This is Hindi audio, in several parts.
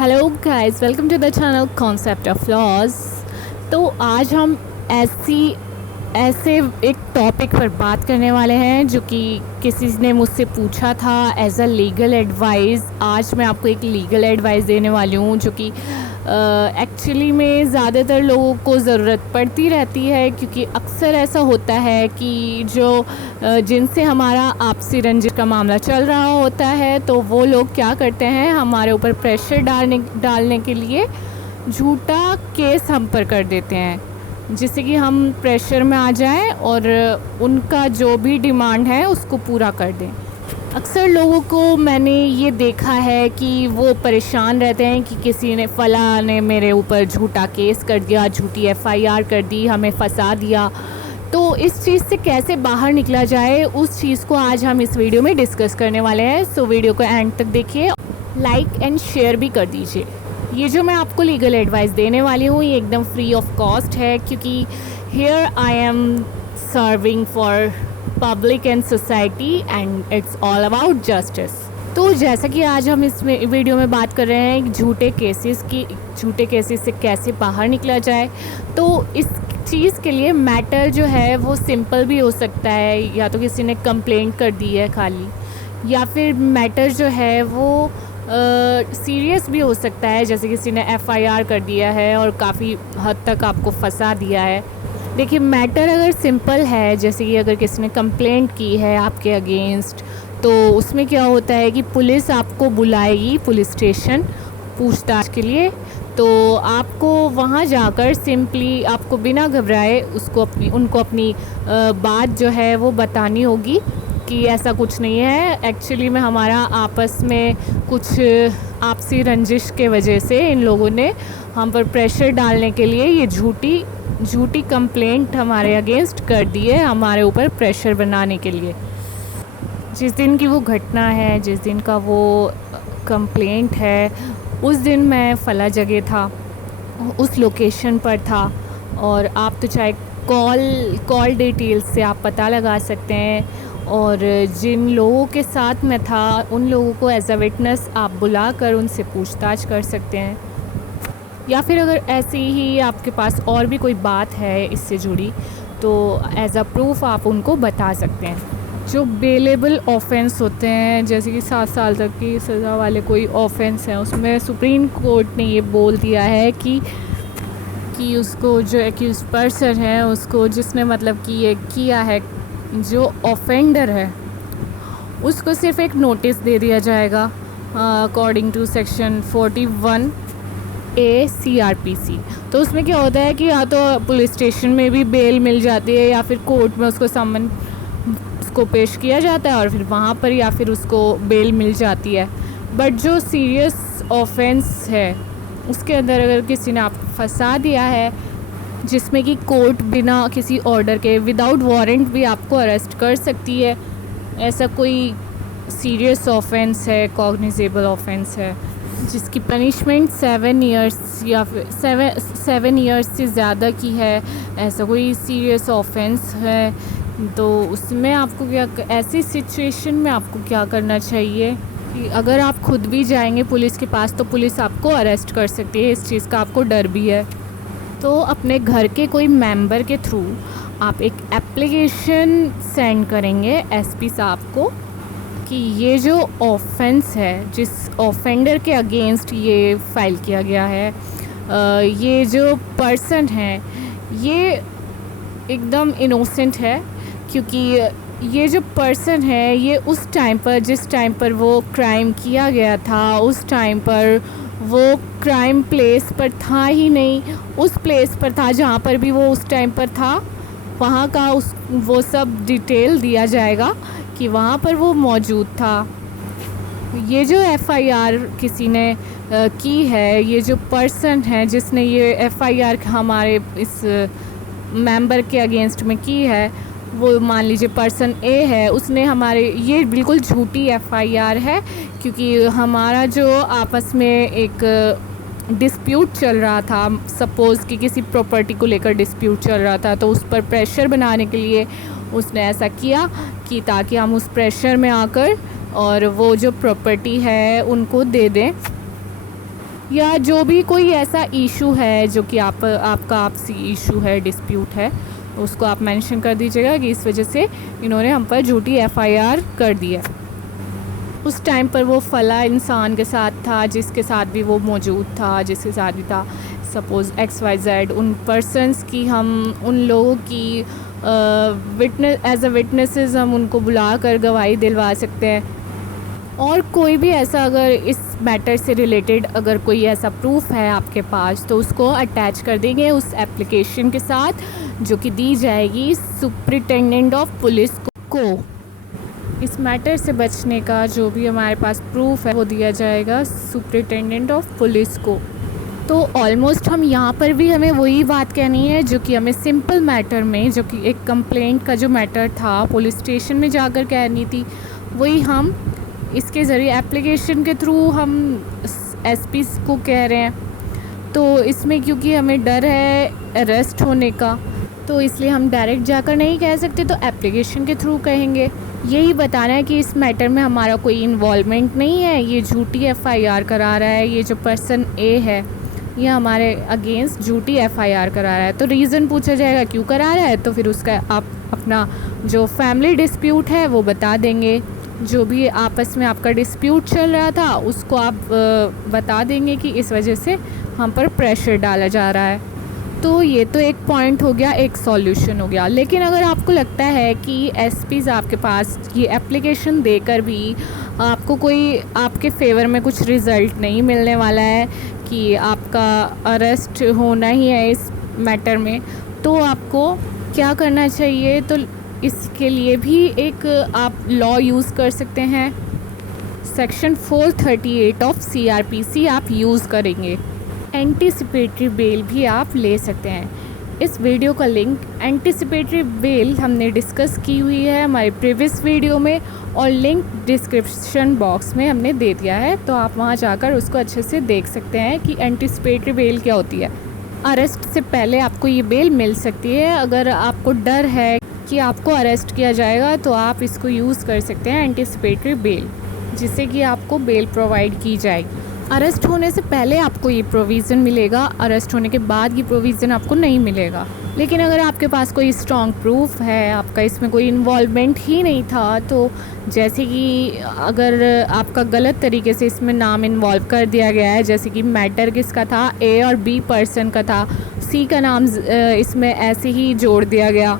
Hello guys, welcome to the channel concept of laws. तो आज हम ऐसे एक टॉपिक पर बात करने वाले हैं जो कि किसी ने मुझसे पूछा था एज अ लीगल एडवाइस। आज मैं आपको एक लीगल एडवाइस देने वाली हूँ जो कि एक्चुअली में ज़्यादातर लोगों को ज़रूरत पड़ती रहती है, क्योंकि अक्सर ऐसा होता है कि जिनसे हमारा आपसी रंजिश का मामला चल रहा होता है तो वो लोग क्या करते हैं, हमारे ऊपर प्रेशर डालने के लिए झूठा केस हम पर कर देते हैं, जिससे कि हम प्रेशर में आ जाएं और उनका जो भी डिमांड है उसको पूरा कर दें। अक्सर लोगों को मैंने ये देखा है कि वो परेशान रहते हैं कि किसी ने फला ने मेरे ऊपर झूठा केस कर दिया, झूठी एफआईआर कर दी, हमें फंसा दिया। तो इस चीज़ से कैसे बाहर निकला जाए, उस चीज़ को आज हम इस वीडियो में डिस्कस करने वाले हैं। सो वीडियो को एंड तक देखिए, लाइक एंड शेयर भी कर दीजिए। ये जो मैं आपको लीगल एडवाइस देने वाली हूँ ये एकदम फ्री ऑफ कॉस्ट है, क्योंकि here I am serving for public and society and it's all about justice. तो जैसा कि आज हम इस वीडियो में बात कर रहे हैं झूठे केसेस से कैसे बाहर निकला जाए। तो इस चीज़ के लिए मैटर जो है वो सिंपल भी हो सकता है, या तो किसी ने कंप्लेंट कर दी है खाली, या फिर मैटर जो है वो सीरियस भी हो सकता है, जैसे किसी ने एफआईआर कर दिया है और काफ़ी हद तक आपको फंसा दिया है। देखिए, मैटर अगर सिंपल है, जैसे कि अगर किसी ने कंप्लेंट की है आपके अगेंस्ट, तो उसमें क्या होता है कि पुलिस आपको बुलाएगी पुलिस स्टेशन पूछताछ के लिए। तो आपको वहाँ जाकर सिंपली आपको बिना घबराए उनको अपनी बात जो है वो बतानी होगी कि ऐसा कुछ नहीं है, एक्चुअली में हमारा आपस में कुछ आपसी रंजिश के वजह से इन लोगों ने हम पर प्रेशर डालने के लिए ये झूठी कंप्लेंट हमारे अगेंस्ट कर दी है, हमारे ऊपर प्रेशर बनाने के लिए। जिस दिन की वो घटना है, जिस दिन का वो कंप्लेंट है, उस दिन मैं फला जगह था, उस लोकेशन पर था। और आप तो चाहे कॉल डिटेल्स से आप पता लगा सकते हैं, और जिन लोगों के साथ मैं था उन लोगों को एज अ विटनेस आप बुलाकर उनसे पूछताछ कर सकते हैं। या फिर अगर ऐसी ही आपके पास और भी कोई बात है इससे जुड़ी, तो एज अ प्रूफ आप उनको बता सकते हैं। जो बेलेबल ऑफेंस होते हैं, जैसे कि 7 साल तक की सज़ा वाले कोई ऑफेंस हैं, उसमें सुप्रीम कोर्ट ने ये बोल दिया है कि उसको जो एक्यूज पर्सन है, उसको जिसने मतलब कि ये किया है, जो ऑफेंडर है, उसको सिर्फ एक नोटिस दे दिया जाएगा according to section 41A CRPC। तो उसमें क्या होता है कि या तो पुलिस स्टेशन में भी बेल मिल जाती है, या फिर कोर्ट में उसको पेश किया जाता है और फिर वहाँ पर या फिर उसको बेल मिल जाती है। बट जो सीरियस ऑफेंस है उसके अंदर अगर किसी ने आपको फंसा दिया है, जिसमें कि कोर्ट बिना किसी ऑर्डर के विदाउट वारंट भी आपको अरेस्ट कर सकती है, ऐसा कोई सीरियस ऑफेंस है, कॉग्निजेबल ऑफेंस है, जिसकी पनिशमेंट 7 इयर्स या फिर 7 इयर्स से ज़्यादा की है, ऐसा कोई सीरियस ऑफेंस है, तो उसमें आपको ऐसी सिचुएशन में आपको क्या करना चाहिए कि अगर आप खुद भी जाएंगे पुलिस के पास तो पुलिस आपको अरेस्ट कर सकती है, इस चीज़ का आपको डर भी है। तो अपने घर के कोई मेंबर के थ्रू आप एक एप्लीकेशन सेंड करेंगे एसपी साहब को कि ये जो ऑफेंस है, जिस ऑफेंडर के अगेंस्ट ये फ़ाइल किया गया है, ये जो पर्सन है ये एकदम इनोसेंट है, क्योंकि ये जो पर्सन है ये उस टाइम पर, जिस टाइम पर वो क्राइम किया गया था, उस टाइम पर वो क्राइम प्लेस पर था ही नहीं, उस प्लेस पर था जहाँ पर भी वो उस टाइम पर था, वहाँ का वो सब डिटेल दिया जाएगा कि वहाँ पर वो मौजूद था। ये जो एफआईआर किसी ने की है, ये जो पर्सन है जिसने ये एफआईआर हमारे इस मेंबर के अगेंस्ट में की है, वो मान लीजिए पर्सन ए है, उसने ये बिल्कुल झूठी एफआईआर है, क्योंकि हमारा जो आपस में एक डिस्प्यूट चल रहा था, सपोज़ कि किसी प्रॉपर्टी को लेकर डिस्प्यूट चल रहा था, तो उस पर प्रेशर बनाने के लिए उसने ऐसा किया कि ताकि हम उस प्रेशर में आकर और वो जो प्रॉपर्टी है उनको दे दें। या जो भी कोई ऐसा इशू है जो कि आपका आपसी इशू है, डिस्प्यूट है, उसको आप मेंशन कर दीजिएगा कि इस वजह से इन्होंने हम पर झूठी एफआईआर कर दी है। उस टाइम पर वो फला इंसान के साथ था, जिसके साथ भी वो मौजूद था, जिसके साथ भी था, सपोज़ XYZ, उन पर्सनस की हम उन लोगों की विटनेस एज अ विटनेसेस हम उनको बुला कर गवाही दिलवा सकते हैं। और कोई भी ऐसा अगर इस मैटर से रिलेटेड अगर कोई ऐसा प्रूफ है आपके पास तो उसको अटैच कर देंगे उस एप्लीकेशन के साथ, जो कि दी जाएगी सुपरिटेंडेंट ऑफ पुलिस को। इस मैटर से बचने का जो भी हमारे पास प्रूफ है वो दिया जाएगा सुपरिटेंडेंट ऑफ पुलिस को। तो ऑलमोस्ट हम यहाँ पर भी हमें वही बात कहनी है जो कि हमें सिंपल मैटर में, जो कि एक कंप्लेंट का जो मैटर था पुलिस स्टेशन में जाकर कहनी थी, वही हम इसके ज़रिए एप्लीकेशन के थ्रू हम एसपी को कह रहे हैं। तो इसमें क्योंकि हमें डर है अरेस्ट होने का, तो इसलिए हम डायरेक्ट जाकर नहीं कह सकते, तो एप्लीकेशन के थ्रू कहेंगे। यही बताना है कि इस मैटर में हमारा कोई इन्वॉल्वमेंट नहीं है, ये झूठी एफआईआर करा रहा है, ये जो पर्सन ए है ये हमारे अगेंस्ट झूठी एफआईआर करा रहा है। तो रीज़न पूछा जाएगा क्यों करा रहा है, तो फिर उसका आप अपना जो फैमिली डिस्प्यूट है वो बता देंगे। जो भी आपस में आपका डिस्प्यूट चल रहा था उसको आप बता देंगे कि इस वजह से हम पर प्रेशर डाला जा रहा है। तो ये तो एक पॉइंट हो गया, एक सॉल्यूशन हो गया। लेकिन अगर आपको लगता है कि एसपीज आपके पास ये एप्लीकेशन देकर भी आपको कोई आपके फेवर में कुछ रिज़ल्ट नहीं मिलने वाला है कि आपका अरेस्ट होना ही है इस मैटर में, तो आपको क्या करना चाहिए? तो इसके लिए भी एक आप लॉ यूज़ कर सकते हैं, सेक्शन 438 ऑफ CRPC आप यूज़ करेंगे। एंटीसिपेटरी बेल भी आप ले सकते हैं। इस वीडियो का लिंक एंटीसिपेटरी बेल हमने डिस्कस की हुई है हमारे प्रीवियस वीडियो में, और लिंक डिस्क्रिप्शन बॉक्स में हमने दे दिया है, तो आप वहां जाकर उसको अच्छे से देख सकते हैं कि एंटीसिपेटरी बेल क्या होती है। अरेस्ट से पहले आपको ये बेल मिल सकती है। अगर आपको डर है कि आपको अरेस्ट किया जाएगा तो आप इसको यूज़ कर सकते हैं, एंटीसिपेटरी बेल, जिससे कि आपको बेल प्रोवाइड की जाएगी। अरेस्ट होने से पहले आपको ये प्रोविज़न मिलेगा, अरेस्ट होने के बाद ये प्रोविज़न आपको नहीं मिलेगा। लेकिन अगर आपके पास कोई स्ट्रॉन्ग प्रूफ है, आपका इसमें कोई इन्वॉल्वमेंट ही नहीं था, तो जैसे कि अगर आपका गलत तरीके से इसमें नाम इन्वॉल्व कर दिया गया है, जैसे कि मैटर किसका था, ए और बी पर्सन का था, सी का नाम इसमें ऐसे ही जोड़ दिया गया,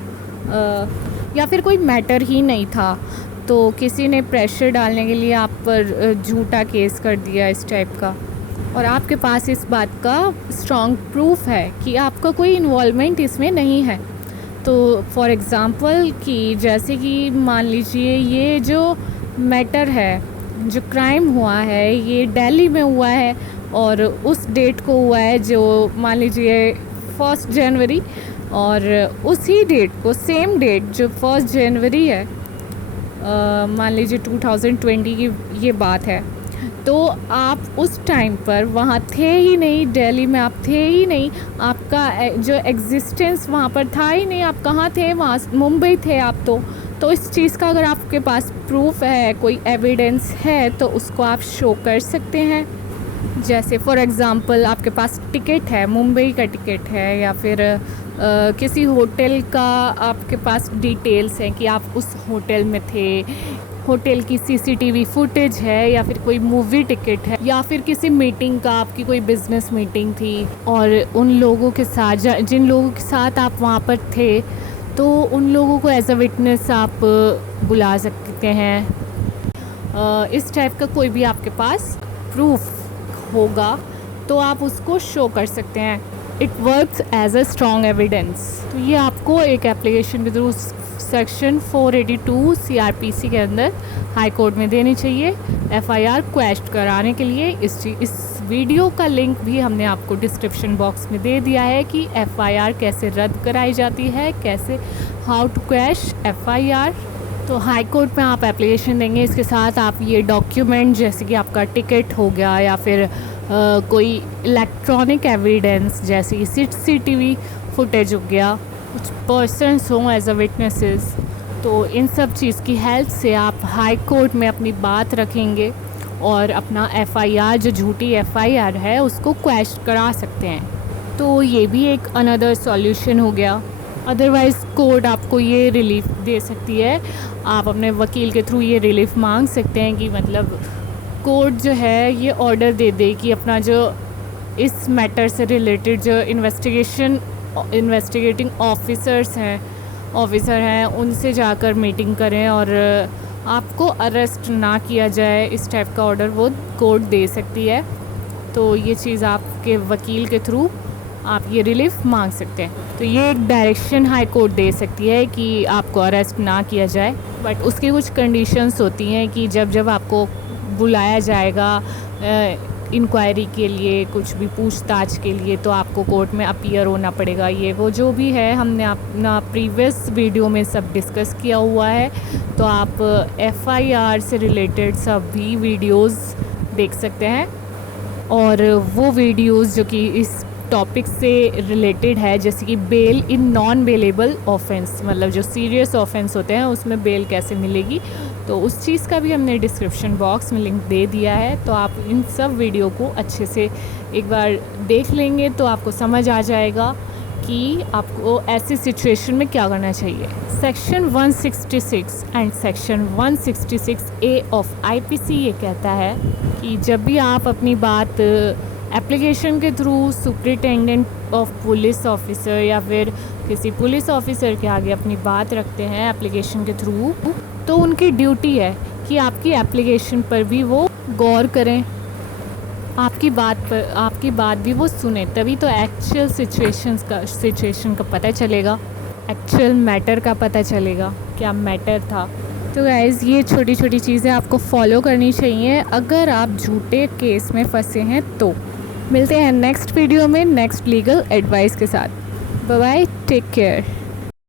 या फिर कोई मैटर ही नहीं था, तो किसी ने प्रेशर डालने के लिए आप पर झूठा केस कर दिया इस टाइप का, और आपके पास इस बात का स्ट्रॉन्ग प्रूफ है कि आपका कोई इन्वॉल्वमेंट इसमें नहीं है। तो फॉर एग्ज़ाम्पल कि जैसे कि मान लीजिए ये जो मैटर है, जो क्राइम हुआ है, ये दिल्ली में हुआ है और उस डेट को हुआ है, जो मान लीजिए 1 जनवरी, और उसी डेट को, सेम डेट जो 1 जनवरी है, मान लीजिए 2020 की ये बात है, तो आप उस टाइम पर वहाँ थे ही नहीं, दिल्ली में आप थे ही नहीं, आपका जो एग्जिस्टेंस वहाँ पर था ही नहीं, आप कहाँ थे? वहाँ मुंबई थे आप। तो इस चीज़ का अगर आपके पास प्रूफ है, कोई एविडेंस है, तो उसको आप शो कर सकते हैं। जैसे फॉर एग्ज़ाम्पल आपके पास टिकट है, मुंबई का टिकट है, या फिर किसी होटल का आपके पास डिटेल्स हैं कि आप उस होटल में थे, होटल की CCTV फुटेज है, या फिर कोई मूवी टिकट है, या फिर किसी मीटिंग का, आपकी कोई बिज़नेस मीटिंग थी और उन लोगों के साथ जिन लोगों के साथ आप वहाँ पर थे, तो उन लोगों को एज अ विटनेस आप बुला सकते हैं। इस टाइप का कोई भी आपके पास प्रूफ होगा तो आप उसको शो कर सकते हैं। It works as a strong evidence. तो ये आपको एक एप्लीकेशन के थ्रू सेक्शन 482 CRPC के अंदर हाई कोर्ट में देनी चाहिए FIR क्वेश्चन कराने के लिए। इस वीडियो का लिंक भी हमने आपको डिस्क्रिप्शन बॉक्स में दे दिया है कि FIR कैसे रद्द कराई जाती है, कैसे हाउ टू क्वैश FIR। तो हाई कोर्ट में आप एप्लीकेशन देंगे, इसके साथ आप ये डॉक्यूमेंट जैसे कि आपका टिकट हो गया, या फिर कोई इलेक्ट्रॉनिक एविडेंस जैसे कि CCTV फुटेज हो गया, कुछ पर्सन्स हों एज अ विटनेसेस, तो इन सब चीज़ की हेल्प से आप हाई कोर्ट में अपनी बात रखेंगे और अपना एफआईआर, जो झूठी एफआईआर है, उसको क्वैश करा सकते हैं। तो ये भी एक अनदर सॉल्यूशन हो गया। अदरवाइज़ कोर्ट आपको ये रिलीफ दे सकती है, आप अपने वकील के थ्रू ये रिलीफ मांग सकते हैं कि मतलब कोर्ट जो है ये ऑर्डर दे दे कि अपना जो इस मैटर से रिलेटेड जो इन्वेस्टिगेटिंग ऑफिसर हैं उनसे जाकर मीटिंग करें और आपको अरेस्ट ना किया जाए, इस टाइप का ऑर्डर वो कोर्ट दे सकती है। तो ये चीज़ आपके वकील के थ्रू आप ये रिलीफ मांग सकते हैं। तो ये एक डायरेक्शन हाई कोर्ट दे सकती है कि आपको अरेस्ट ना किया जाए, बट उसकी कुछ कंडीशंस होती हैं कि जब आपको बुलाया जाएगा इंक्वायरी के लिए, कुछ भी पूछताछ के लिए, तो आपको कोर्ट में अपीयर होना पड़ेगा। ये वो जो भी है हमने अपना प्रीवियस वीडियो में सब डिस्कस किया हुआ है, तो आप एफआईआर से रिलेटेड सब भी वीडियोस देख सकते हैं। और वो वीडियोस जो कि इस टॉपिक से रिलेटेड है, जैसे कि bail in non bailable offence, मतलब जो सीरियस ऑफेंस होते हैं उसमें बेल कैसे मिलेगी, तो उस चीज़ का भी हमने डिस्क्रिप्शन बॉक्स में लिंक दे दिया है। तो आप इन सब वीडियो को अच्छे से एक बार देख लेंगे तो आपको समझ आ जाएगा कि आपको ऐसी सिचुएशन में क्या करना चाहिए। Section 166 and section 166A of IPC ये कहता है कि जब भी आप अपनी बात एप्लीकेशन के through superintendent of police officer या फिर किसी पुलिस ऑफिसर के आगे अपनी बात रखते हैं एप्लीकेशन के थ्रू, तो उनकी ड्यूटी है कि आपकी एप्लीकेशन पर भी वो गौर करें, आपकी बात भी वो सुने, तभी तो एक्चुअल सिचुएशन का पता चलेगा, एक्चुअल मैटर का पता चलेगा क्या मैटर था। तो गाइज़ ये छोटी छोटी चीज़ें आपको फॉलो करनी चाहिए अगर आप झूठे केस में फंसे हैं। तो मिलते हैं नेक्स्ट वीडियो में नेक्स्ट लीगल एडवाइस के साथ। Bye bye, take care.